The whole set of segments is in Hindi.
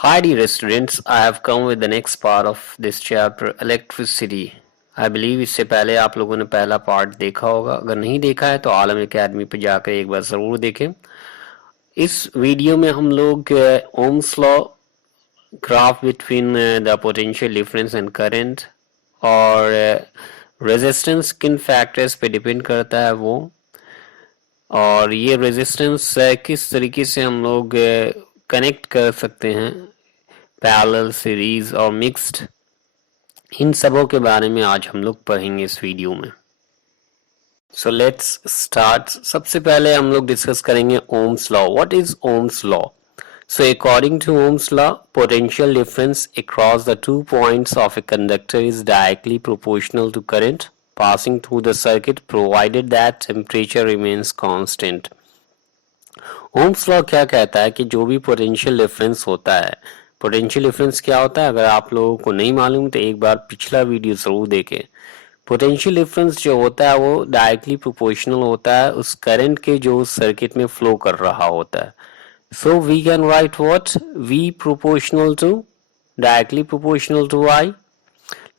Hi dear students, I have come with the next part of this chapter electricity. I believe इससे पहले आप लोगों ने पहला पार्ट देखा होगा. अगर नहीं देखा है तो आलम एकेडमी पे जाकर एक बार ज़रूर देखें. इस वीडियो में हम लोग Ohm's law, graph between the potential difference and current और रेजिस्टेंस किन फैक्टर्स पे डिपेंड करता है वो, और ये रेजिस्टेंस किस तरीके से हम लोग कनेक्ट कर सकते हैं, पैरेलल, सीरीज और मिक्स्ड, इन सबों के बारे में आज हम लोग पढ़ेंगे इस वीडियो में. So let's start. सबसे पहले हम लोग डिस्कस करेंगे Ohm's law. What is Ohm's law? So according to Ohm's law, potential difference across the 2 points of a conductor is directly proportional to current passing through the circuit provided that temperature remains constant. Ohm's law क्या कहता है कि जो भी पोटेंशियल डिफरेंस होता है, पोटेंशियल डिफरेंस क्या होता है, अगर आप लोगों को नहीं मालूम तो एक बार पिछला वीडियो जरूर देखें. पोटेंशियल डिफरेंस जो होता है वो डायरेक्टली प्रोपोर्शनल होता है उस करंट के जो सर्किट में फ्लो कर रहा होता है. So we can write what? V proportional to, directly proportional to I.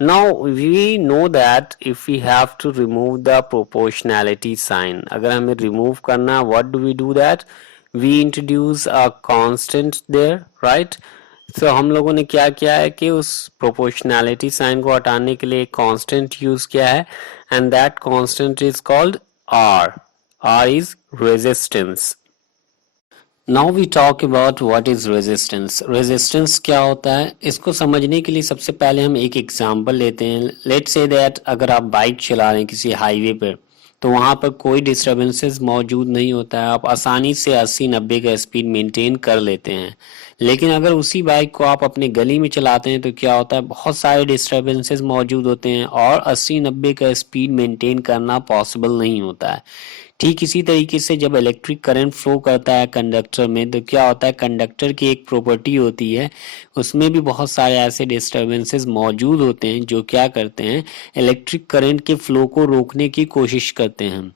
Now we know that if we have to remove the proportionality sign, अगर हमें remove करना, what do we do that? We introduce a constant there, right? So हम लोगों ने क्या किया है कि उस proportionality sign को हटाने के लिए constant use किया है, and that constant is called R. R is resistance. Now we talk about what is resistance. Resistance क्या होता है, इसको समझने के लिए सबसे पहले हम एक एग्जांपल लेते हैं. लेट्स से दैट अगर आप बाइक चला रहे हैं किसी हाईवे पर, तो वहाँ पर कोई डिस्टर्बेंसेस मौजूद नहीं होता है, आप आसानी से 80-90 का स्पीड मेंटेन कर लेते हैं. लेकिन अगर उसी बाइक को आप अपने गली में चलाते हैं तो क्या होता है, बहुत सारे डिस्टर्बेंसेस मौजूद होते हैं और 80-90 का स्पीड मेंटेन करना पॉसिबल नहीं होता है. ठीक इसी तरीके से जब इलेक्ट्रिक करंट फ्लो करता है कंडक्टर में तो क्या होता है, कंडक्टर की एक प्रॉपर्टी होती है, उसमें भी बहुत सारे ऐसे डिस्टर्बेंसेस मौजूद होते हैं जो क्या करते हैं, इलेक्ट्रिक करंट के फ्लो को रोकने की कोशिश करते हैं.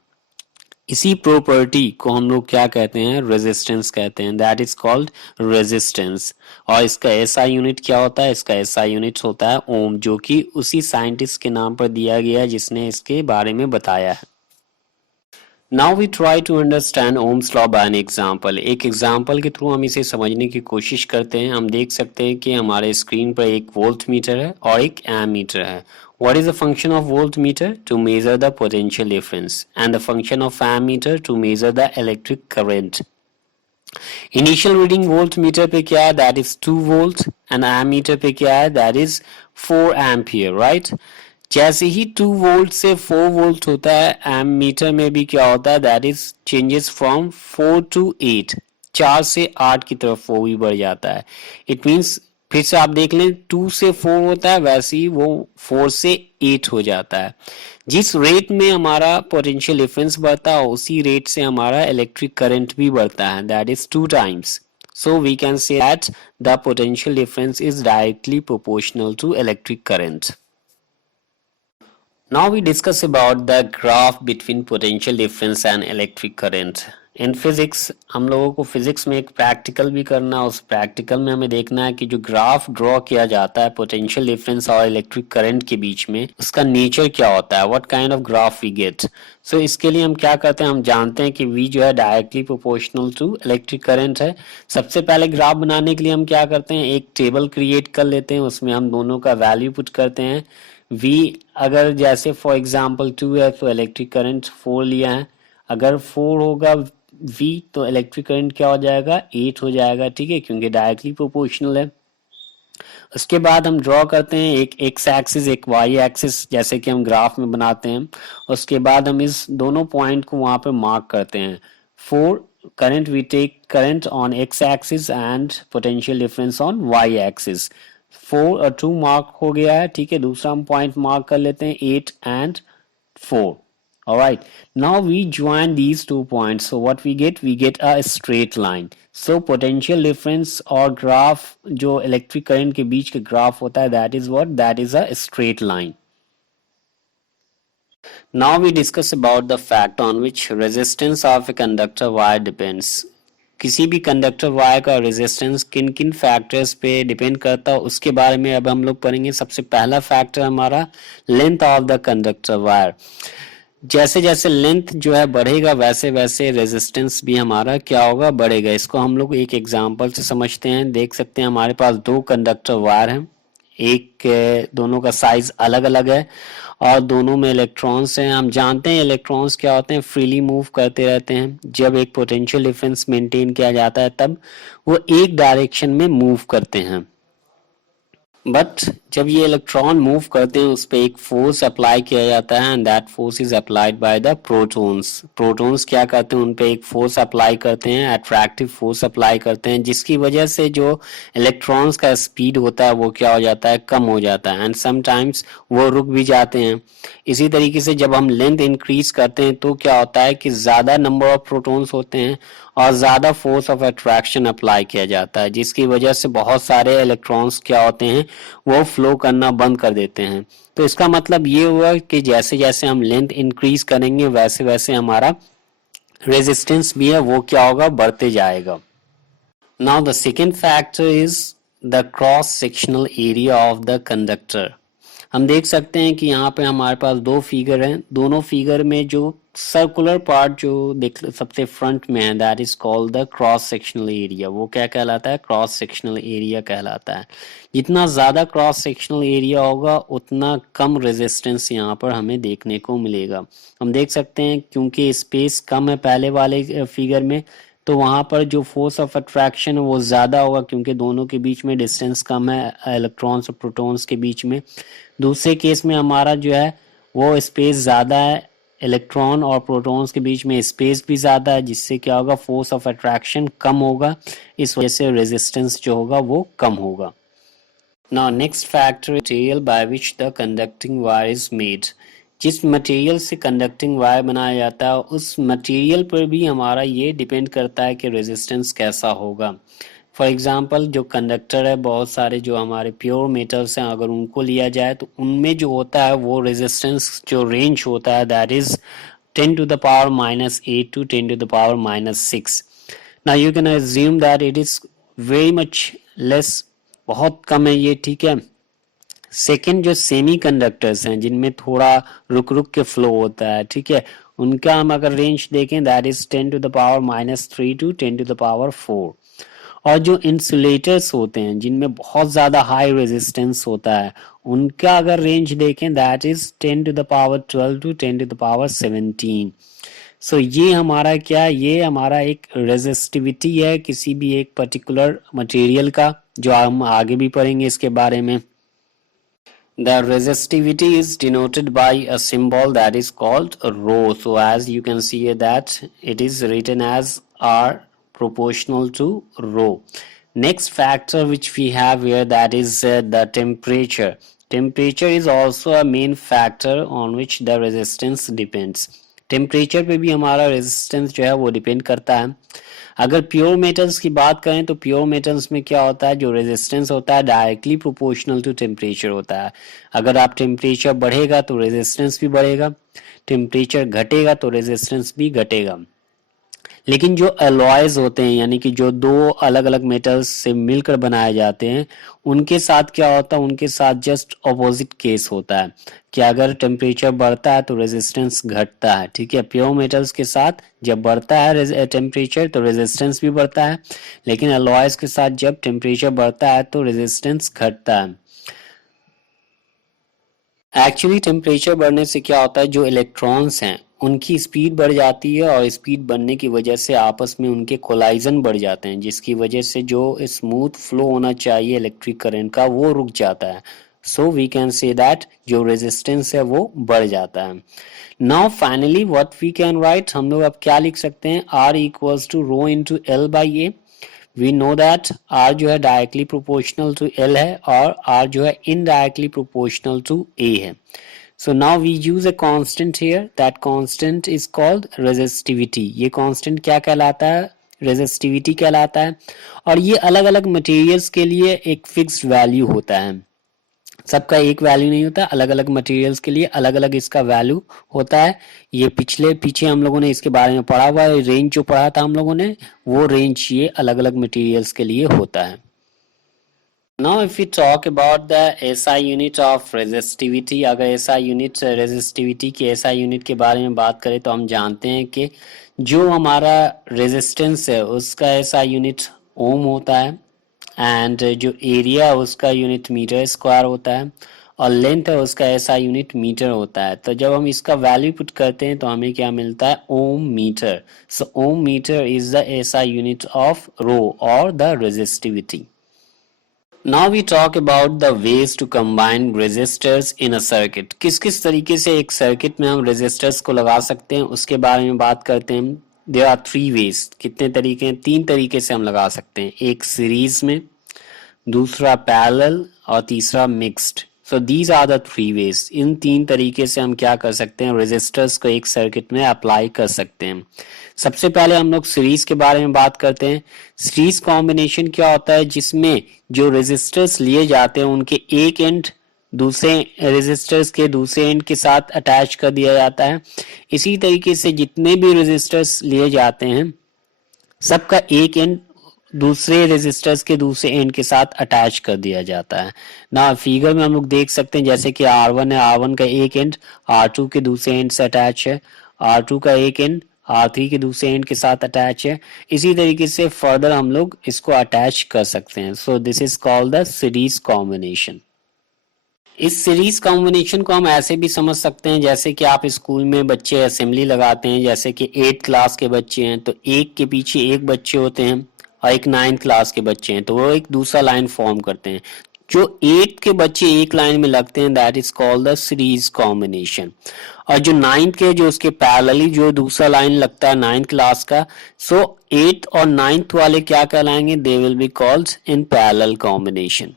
इसी प्रॉपर्टी को हम लोग क्या कहते हैं, रेजिस्टेंस कहते हैं. That is called resistance. और इसका एसआई यूनिट क्या होता है, इसका एसआई यूनिट होता है ओम, जो कि उसी साइंटिस्ट के नाम पर दिया गया जिसने इसके बारे में बताया है. Now we try to understand Ohm's law by an example. एक एग्जाम्पल के थ्रू हम इसे समझने की कोशिश करते हैं. हम देख सकते हैं कि हमारे स्क्रीन पर एक वोल्ट मीटर है और एक एमीटर है. What is the function of voltmeter? To measure the potential difference, and the function of ammeter to measure the electric current. Initial reading voltmeter पे क्या है, that is 2 volt, and ammeter पे क्या है, that is 4 ampere, right? जैसे ही 2 वोल्ट से 4 वोल्ट होता है, एमीटर में भी क्या होता है, that is changes from 4 to 8, 4 से 8 की तरफ वो भी बढ़ जाता है. इट मींस फिर से आप देख लें, 2 से 4 होता है, वैसे ही वो 4 से 8 हो जाता है. जिस रेट में हमारा पोटेंशियल डिफरेंस बढ़ता है उसी रेट से हमारा इलेक्ट्रिक करंट भी बढ़ता है, that is 2 times. So we can say that the potential difference is directly proportional to electric current. Now we discuss about the graph between potential difference and electric current. In physics हम लोगों को फिजिक्स में एक प्रैक्टिकल भी करना है. उस प्रैक्टिकल में हमें देखना है कि जो ग्राफ ड्रॉ किया जाता है पोटेंशियल डिफरेंस और इलेक्ट्रिक करंट के बीच में, उसका नेचर क्या होता है, what kind of graph we get. So इसके लिए हम क्या करते हैं, हम जानते हैं कि V जो है directly proportional to electric current है. सबसे पहले ग्राफ बनाने के लिए हम क्या करते हैं, एक टेबल क्रिएट कर लेते हैं, उसमें हम दोनों का वैल्यू पुट करते हैं. V अगर जैसे फॉर एग्जांपल 2 है तो इलेक्ट्रिक करंट 4 लिया है, अगर 4 होगा V तो इलेक्ट्रिक करंट क्या हो जाएगा, 8 हो जाएगा. ठीक है, क्योंकि डायरेक्टली प्रोपोर्शनल है. उसके बाद हम ड्रॉ करते हैं एक एक्स एक्सिस एक वाई एक्सिस, जैसे कि हम ग्राफ में बनाते हैं. उसके बाद हम इस दोनों पॉइंट को वहां पे मार्क करते हैं. 4 current, we take current on x axis and potential difference on y axis. 4 और 2 मार्क हो गया है. ठीक है, दूसरा हम पॉइंट मार्क कर लेते हैं 8 and 4. Alright, now we join these 2 points. So what we get a straight line. So potential difference और ग्राफ जो इलेक्ट्रिक करंट के बीच के ग्राफ होता है, that is what? That is a straight line. Now we discuss about the fact on which resistance of a conductor wire depends. किसी भी कंडक्टर वायर का रेजिस्टेंस किन किन फैक्टर्स पे डिपेंड करता है उसके बारे में अब हम लोग पढ़ेंगे। सबसे पहला फैक्टर हमारा length of the conductor wire. जैसे जैसे लेंथ जो है बढ़ेगा वैसे वैसे रेजिस्टेंस भी हमारा क्या होगा, बढ़ेगा। इसको हम लोग एक एग्जांपल से समझते हैं। देख सकते हैं हमारे पास दो कंडक्टर वायर हैं, एक दोनों का साइज अलग अलग है और दोनों में इलेक्ट्रॉन्स हैं। हम जानते हैं इलेक्ट्रॉन्स क्या होते हैं, फ्रीली मूव करते रहते हैं। जब एक पोटेंशियल डिफरेंस मेंटेन किया जाता है तब वो एक डायरेक्शन में मूव करते हैं। बट जब ये इलेक्ट्रॉन मूव करते हैं उस पर एक फोर्स अप्लाई किया जाता है and that force is applied by the protons. Protons क्या करते हैं, उन पे एक फोर्स अप्लाई करते हैं, अट्रैक्टिव फोर्स अप्लाई करते हैं, जिसकी वजह से जो इलेक्ट्रॉन्स का स्पीड होता है वो क्या हो जाता है, कम हो जाता है एंड समटाइम्स वो रुक भी जाते हैं। इसी तरीके से जब हम लेंथ इंक्रीज करते हैं तो क्या होता है कि ज्यादा नंबर ऑफ प्रोटॉन्स होते हैं और ज्यादा फोर्स ऑफ अट्रैक्शन अप्लाई किया जाता है, जिसकी वजह से बहुत सारे इलेक्ट्रॉन्स क्या होते हैं वो फ्लो करना बंद कर देते हैं। तो इसका मतलब ये हुआ कि जैसे जैसे हम लेंथ इंक्रीज करेंगे वैसे वैसे हमारा रेजिस्टेंस भी है वो क्या होगा, बढ़ते जाएगा। Now the second factor is the cross sectional area of the conductor. हम देख सकते हैं कि यहाँ पे हमारे पास दो फिगर हैं, दोनों फिगर में जो सर्कुलर पार्ट जो देख सबसे फ्रंट में है that is called the cross sectional area. वो क्या कहलाता है, क्रॉस सेक्शनल एरिया कहलाता है। जितना ज्यादा क्रॉस सेक्शनल एरिया होगा उतना कम रेजिस्टेंस यहाँ पर हमें देखने को मिलेगा। हम देख सकते हैं क्योंकि स्पेस कम है पहले वाले फिगर में, तो वहां पर जो फोर्स ऑफ अट्रैक्शन है वो ज्यादा होगा क्योंकि दोनों के बीच में डिस्टेंस कम है इलेक्ट्रॉन्स और प्रोटॉन्स के बीच में। दूसरे केस में हमारा जो है वो स्पेस ज्यादा है, इलेक्ट्रॉन और प्रोटॉन्स के बीच में स्पेस भी ज्यादा है, जिससे क्या होगा, फोर्स ऑफ अट्रैक्शन कम होगा, इस वजह से रेजिस्टेंस जो होगा वो कम होगा। Now next factor material by which the conducting wire is made। जिस मटेरियल से कंडक्टिंग वायर बनाया जाता है उस मटेरियल पर भी हमारा ये डिपेंड करता है कि रेजिस्टेंस कैसा होगा। फॉर एग्जांपल जो कंडक्टर है, बहुत सारे जो हमारे प्योर मेटल्स हैं, अगर उनको लिया जाए तो उनमें जो होता है वो रेजिस्टेंस जो रेंज होता है that is 10 to the power minus 8 to 10 to the power minus 6। Now you can assume that it is very much less, बहुत कम है ये, ठीक है। सेकेंड जो सेमी कंडक्टर्स हैं जिनमें थोड़ा रुक रुक के फ्लो होता है, ठीक है, उनका हम अगर रेंज देखें that is 10 to the power minus 3 to 10 to the power 4। और जो इंसुलेटर्स होते हैं जिनमें बहुत ज्यादा हाई रेजिस्टेंस होता है उनका अगर रेंज देखें that is 10 to the power 12 to 10 to the power 17। सो ये हमारा क्या, ये हमारा एक रेजिस्टिविटी है किसी भी एक पर्टिकुलर मटेरियल का, जो हम आगे भी पढ़ेंगे इसके बारे में। The resistivity is denoted by a symbol that is called rho. So as you can see that it is written as R proportional to rho. Next factor which we have here that is the temperature. Temperature is also a main factor on which the resistance depends. Temperature पे भी हमारा रेजिस्टेंस जो है वो डिपेंड करता है। अगर प्योर मेटल्स की बात करें तो प्योर मेटल्स में क्या होता है, जो रेजिस्टेंस होता है डायरेक्टली प्रोपोर्शनल टू टेम्परेचर होता है। अगर आप टेम्परेचर बढ़ेगा तो रेजिस्टेंस भी बढ़ेगा, टेम्परेचर घटेगा तो रेजिस्टेंस भी घटेगा। लेकिन जो अलॉयज होते हैं यानी कि जो दो अलग अलग मेटल्स से मिलकर बनाए जाते हैं उनके साथ क्या होता है, उनके साथ जस्ट ऑपोजिट केस होता है कि अगर टेम्परेचर बढ़ता है तो रेजिस्टेंस घटता है, ठीक है। प्योर मेटल्स के साथ जब बढ़ता है टेम्परेचर तो रेजिस्टेंस भी बढ़ता है, लेकिन अलॉयज के साथ जब टेम्परेचर बढ़ता है तो रेजिस्टेंस घटता है। एक्चुअली टेम्परेचर बढ़ने से क्या होता है, जो इलेक्ट्रॉन्स हैं उनकी स्पीड बढ़ जाती है और स्पीड बढ़ने की वजह से आपस में उनके कोलाइजन बढ़ जाते हैं, जिसकी वजह से जो स्मूथ फ्लो होना चाहिए इलेक्ट्रिक करंट का वो रुक जाता है। So we can say that जो रेजिस्टेंस है वो बढ़ जाता है। Now finally what we can write, हम लोग अब क्या लिख सकते हैं, R equals to rho into L by A. We know that R जो है डायरेक्टली प्रोपोर्शनल टू L है और R जो है इनडायरेक्टली प्रोपोर्शनल टू A है। So now we use a constant here. That constant is called resistivity. ये constant क्या कहलाता है, resistivity कहलाता है। और ये अलग अलग materials के लिए एक fixed value होता है। सबका एक वैल्यू नहीं होता, अलग अलग मटेरियल्स के लिए अलग अलग इसका वैल्यू होता है। ये पीछे हम लोगों ने इसके बारे में पढ़ा हुआ है, रेंज जो पढ़ा था हम लोगों ने, वो रेंज ये अलग अलग मटेरियल्स के लिए होता है। Now if we talk about the SI unit of resistivity, अगर SI यूनिट resistivity की SI यूनिट के बारे में बात करें तो हम जानते हैं कि जो हमारा रेजिस्टेंस है उसका SI यूनिट ओम होता है, एंड जो एरिया उसका यूनिट मीटर स्क्वायर होता है, और लेंथ है उसका SI यूनिट मीटर होता है। तो जब हम इसका वैल्यू पुट करते हैं तो हमें क्या मिलता है, ohm meter. So ohm meter is the SI unit of rho और the resistivity. Now we talk about the ways to combine resistors in a circuit. किस किस तरीके से एक सर्किट में हम रेजिस्टर्स को लगा सकते हैं उसके बारे में बात करते हैं। There are three ways. कितने तरीके हैं, 3 तरीके से हम लगा सकते हैं, एक सीरीज में, दूसरा पैरेलल और तीसरा mixed. So these are the 3 ways. इन 3 तरीके से हम क्या कर सकते हैं, रेजिस्टर्स को एक सर्किट में अप्लाई कर सकते हैं। सबसे पहले हम लोग सीरीज के बारे में बात करते हैं। सीरीज कॉम्बिनेशन क्या होता है, जिसमें जो रेजिस्टर्स लिए जाते हैं उनके एक एंड दूसरे रेजिस्टर्स के दूसरे एंड के साथ अटैच कर दिया जाता है। इसी तरीके से जितने भी रेजिस्टर्स लिए जाते हैं सबका एक एंड दूसरे रेजिस्टर्स के दूसरे एंड के साथ अटैच कर दिया जाता है ना। फिगर में हम लोग देख सकते हैं जैसे कि R1 है, R1 का एक एंड R2 के दूसरे एंड से अटैच है, R2 का एक एंड R3 के दूसरे एंड के साथ अटैच है। इसी तरीके से फर्दर हम लोग इसको अटैच कर सकते हैं। So this is called the series combination. इस सीरीज कॉम्बिनेशन को हम ऐसे भी समझ सकते हैं जैसे कि आप स्कूल में बच्चे असेंबली लगाते हैं, जैसे कि 8th क्लास के बच्चे हैं तो एक के पीछे एक बच्चे होते हैं, और एक 9th क्लास के बच्चे हैं तो वो एक दूसरा लाइन फॉर्म करते हैं। जो 8 के बच्चे एक लाइन में लगते हैं that is called the series combination, और जो 9th के जो उसके पैरेलली जो दूसरा लाइन लगता है 9th क्लास का, सो 8th और 9th वाले क्या कहलाएंगे, they will be called in parallel combination.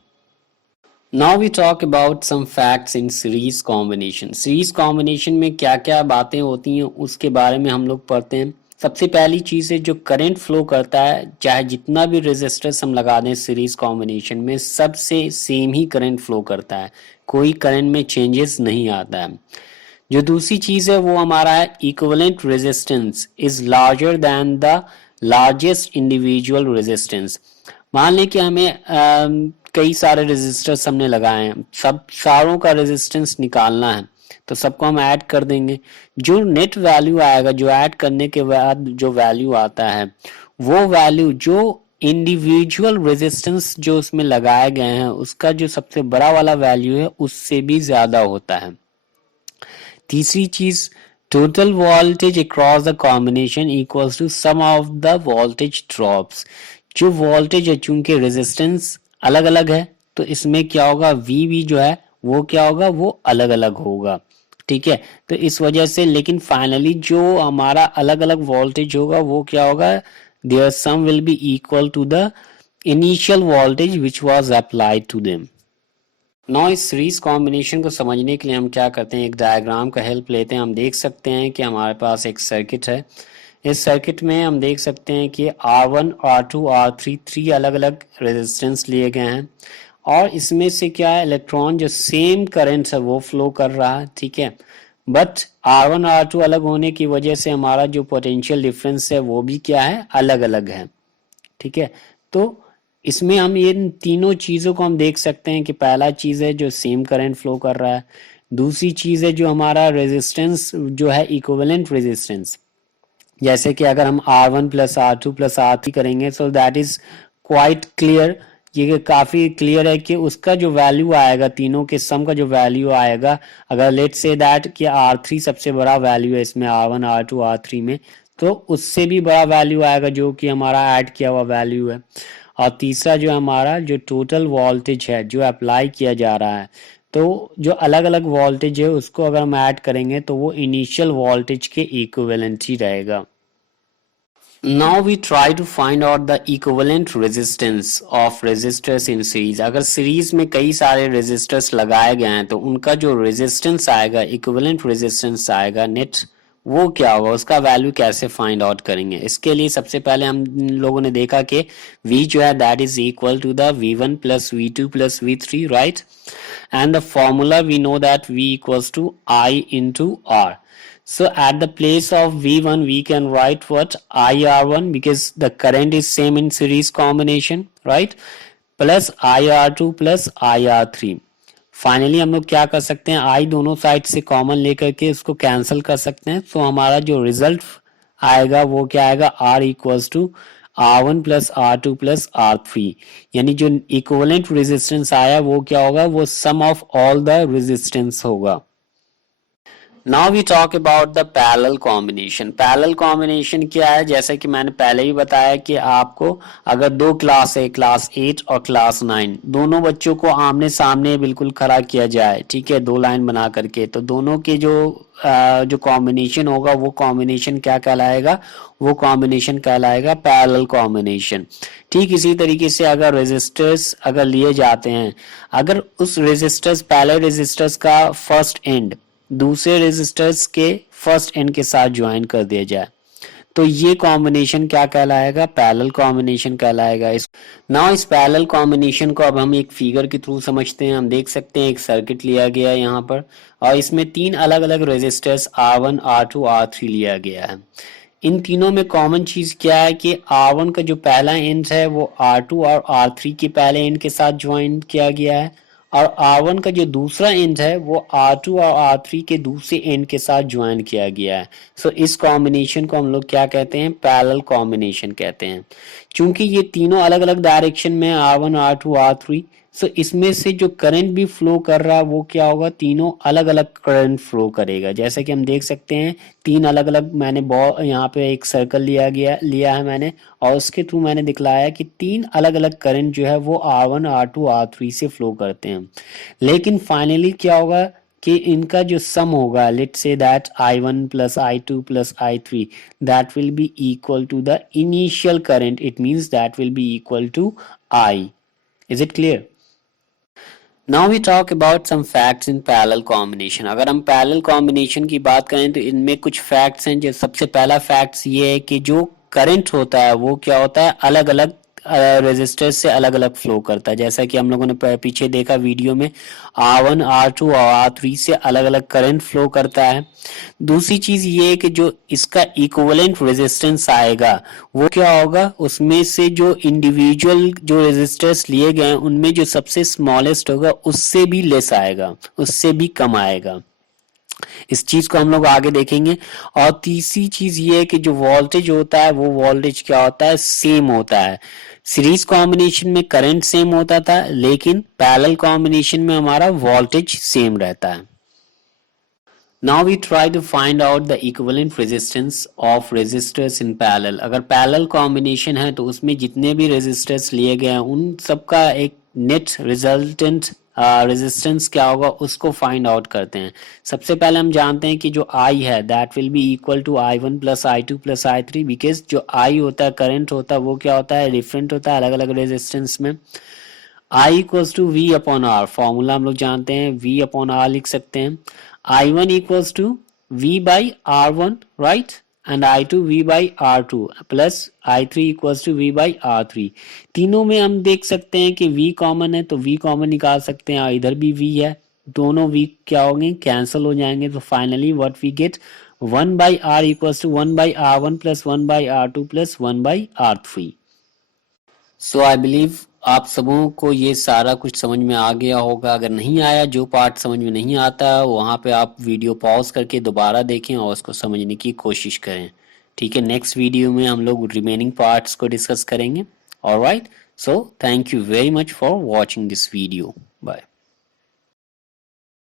Now we talk about some facts in series combination. Series combination में क्या क्या बातें होती हैं उसके बारे में हम लोग पढ़ते हैं। सबसे पहली चीज़ है जो करंट फ्लो करता है, चाहे जितना भी रेजिस्टर्स हम लगा दें सीरीज कॉम्बिनेशन में, सबसे सेम ही करंट फ्लो करता है, कोई करंट में चेंजेस नहीं आता है। जो दूसरी चीज़ है वो हमारा है equivalent resistance is larger than the largest individual resistance. मान लें कि हमें कई सारे रेजिस्टर्स हमने लगाए हैं, सब सारों का रेजिस्टेंस निकालना है तो सबको हम ऐड कर देंगे। जो नेट वैल्यू आएगा, जो ऐड करने के बाद जो वैल्यू आता है, वो वैल्यू जो इंडिविजुअल रेजिस्टेंस जो उसमें लगाए गए हैं उसका जो सबसे बड़ा वाला वैल्यू है उससे भी ज्यादा होता है। तीसरी चीज, total voltage across the combination equals to sum of the voltage drops. जो वोल्टेज है, चूंकि रेजिस्टेंस अलग अलग है तो इसमें क्या होगा, वी भी जो है वो क्या होगा, वो अलग अलग होगा। ठीक है, तो इस वजह से लेकिन फाइनली जो हमारा अलग अलग वोल्टेज होगा वो क्या होगा, their sum will be equal to the initial voltage which was applied to them. Now इस सीरीज कॉम्बिनेशन को समझने के लिए हम क्या करते हैं, एक डायग्राम का हेल्प लेते हैं। हम देख सकते हैं कि हमारे पास एक सर्किट है। इस सर्किट में हम देख सकते हैं कि R1, R2, R3 3 अलग अलग रेजिस्टेंस लिए गए हैं, और इसमें से क्या है, इलेक्ट्रॉन जो सेम करंट है वो फ्लो कर रहा है। ठीक है, बट R1 R2 अलग होने की वजह से हमारा जो पोटेंशियल डिफरेंस है वो भी क्या है, अलग अलग है। ठीक है, तो इसमें हम ये तीनों चीज़ों को हम देख सकते हैं कि पहला चीज़ है जो सेम करंट फ्लो कर रहा है, दूसरी चीज़ है जो हमारा रेजिस्टेंस जो है इक्विवेलेंट रेजिस्टेंस, जैसे कि अगर हम R1 plus R2 plus R3 करेंगे so that is quite clear, ये काफ़ी क्लियर है कि उसका जो वैल्यू आएगा, तीनों के सम का जो वैल्यू आएगा, अगर लेट से दैट कि R3 सबसे बड़ा वैल्यू है इसमें R1 R2 R3 में, तो उससे भी बड़ा वैल्यू आएगा जो कि हमारा ऐड किया हुआ वैल्यू है। और तीसरा जो हमारा जो टोटल वोल्टेज है जो अप्लाई किया जा रहा है, तो जो अलग अलग वोल्टेज है उसको अगर हम ऐड करेंगे तो वो इनिशियल वोल्टेज के इक्विवेलेंट ही रहेगा। Now we try to find out the equivalent resistance of resistors in series. अगर सीरीज में कई सारे रेजिस्टर्स लगाए गए हैं तो उनका जो रेजिस्टेंस आएगा, इक्विवेलेंट रेजिस्टेंस आएगा, नेट वो क्या होगा, उसका वैल्यू कैसे फाइंड आउट करेंगे। इसके लिए सबसे पहले हम लोगों ने देखा कि v जो है that is equal to the v1 plus v2 plus v3, right, and the formula we know that v equals to I into r. So at the place of v1 we can write what IR1 because the current is same in series combination, right, plus IR2 plus IR3. Finally हम लोग क्या कर सकते हैं, आई दोनों साइड से कॉमन लेकर के इसको कैंसिल कर सकते हैं। तो हमारा जो रिजल्ट आएगा वो क्या आएगा, R equals to R1 plus R2 plus R3, यानी जो इक्विवेलेंट रेजिस्टेंस आया वो क्या होगा, वो sum of all the resistance होगा। Now we talk about the parallel combination. Parallel combination क्या है, जैसे कि मैंने पहले ही बताया कि आपको अगर दो क्लास है, क्लास 8 और क्लास 9, दोनों बच्चों को आमने सामने बिल्कुल खड़ा किया जाए, ठीक है, दो लाइन बना करके, तो दोनों के जो कॉम्बिनेशन होगा वो कॉम्बिनेशन क्या कहलाएगा, वो कॉम्बिनेशन कहलाएगा पैरेलल कॉम्बिनेशन। ठीक इसी तरीके से अगर रेजिस्टर्स अगर लिए जाते हैं, अगर उस रेजिस्टर्स पहले रेजिस्टर्स का फर्स्ट एंड दूसरे रेजिस्टर्स के फर्स्ट एंड के साथ ज्वाइन कर दिया जाए, तो ये कॉम्बिनेशन क्या कहलाएगा, पैरेलल कॉम्बिनेशन कहलाएगा। इस पैरेलल कॉम्बिनेशन को अब हम एक फिगर के थ्रू समझते हैं। हम देख सकते हैं एक सर्किट लिया गया है यहाँ पर, और इसमें तीन अलग अलग रेजिस्टर्स R1, R2, R3 लिया गया है। इन तीनों में कॉमन चीज क्या है कि R1 का जो पहला एंड है वो R2 और R3 के पहले एंड के साथ ज्वाइन किया गया है, और R1 का जो दूसरा एंड है वो R2 और R3 के दूसरे एंड के साथ ज्वाइन किया गया है। सो इस कॉम्बिनेशन को हम लोग क्या कहते हैं, पैरेलल कॉम्बिनेशन कहते हैं। क्योंकि ये तीनों अलग अलग डायरेक्शन में R1, R2, R3, सो इसमें से जो करंट भी फ्लो कर रहा है वो क्या होगा, तीनों अलग अलग करंट फ्लो करेगा। जैसे कि हम देख सकते हैं तीन अलग अलग, मैंने बॉल यहाँ पे एक सर्कल लिया है मैंने, और उसके थ्रू मैंने दिखलाया कि तीन अलग अलग करंट जो है वो R1, R2, R3 से फ्लो करते हैं। लेकिन फाइनली क्या होगा कि इनका जो सम होगा, let's say that I1 plus I2 plus I3, that will be equal to the initial current, it means that will be equal to I। Is it clear? Now we talk about some facts in parallel combination. अगर हम पैरेलल कॉम्बिनेशन की बात करें तो इनमें कुछ फैक्ट्स हैं। जो सबसे पहला फैक्ट्स ये है कि जो करंट होता है वो क्या होता है, अलग अलग रेजिस्टर से अलग अलग फ्लो करता है। जैसा कि हम लोगों ने पीछे देखा वीडियो में, R1, R2 और R3 से अलग अलग करंट फ्लो करता है। दूसरी चीज ये है कि जो इसका इक्विवेलेंट रेजिस्टेंस आएगा वो क्या होगा, उसमें से जो इंडिविजुअल जो रेजिस्टर्स लिए गए हैं उनमें जो सबसे स्मॉलेस्ट होगा उससे भी लेस आएगा, उससे भी कम आएगा। इस चीज को हम लोग आगे देखेंगे। और तीसरी चीज ये है कि जो वोल्टेज होता है वो वोल्टेज क्या होता है, सेम होता है। सीरीज कॉम्बिनेशन में करंट सेम होता था, लेकिन पैरेलल कॉम्बिनेशन में हमारा वोल्टेज सेम रहता है। Now we try to find out the equivalent resistance of resistors in parallel। अगर पैरेलल कॉम्बिनेशन है तो उसमें जितने भी रेजिस्टर्स लिए गए हैं उन सबका एक नेट रिजल्टेंट रेजिस्टेंस क्या होगा उसको फाइंड आउट करते हैं। सबसे पहले हम जानते हैं कि जो I है that will be equal to I1 plus I2 plus I3, because जो I होता है करंट होता है वो क्या होता है, डिफरेंट होता है अलग अलग रेजिस्टेंस में। I equals to V upon R, formula हम लोग जानते हैं, V अपॉन R लिख सकते हैं। I1 equals to V by R1, right, and I2 V by R2 plus I3 equals to V by R3। तीनों में हम देख सकते हैं कि V कॉमन है तो V कॉमन निकाल सकते हैं, इधर भी V है, दोनों V क्या होंगे, कैंसिल हो जाएंगे। तो finally what we get 1 by R equals to 1 by R1 plus 1 by R2 plus 1 by R3। So I believe आप सबों को ये सारा कुछ समझ में आ गया होगा। अगर नहीं आया, जो पार्ट समझ में नहीं आता वहाँ पे आप वीडियो पॉज करके दोबारा देखें और उसको समझने की कोशिश करें। ठीक है, नेक्स्ट वीडियो में हम लोग रिमेनिंग पार्ट्स को डिस्कस करेंगे। Alright, so thank you very much for watching this video. Bye.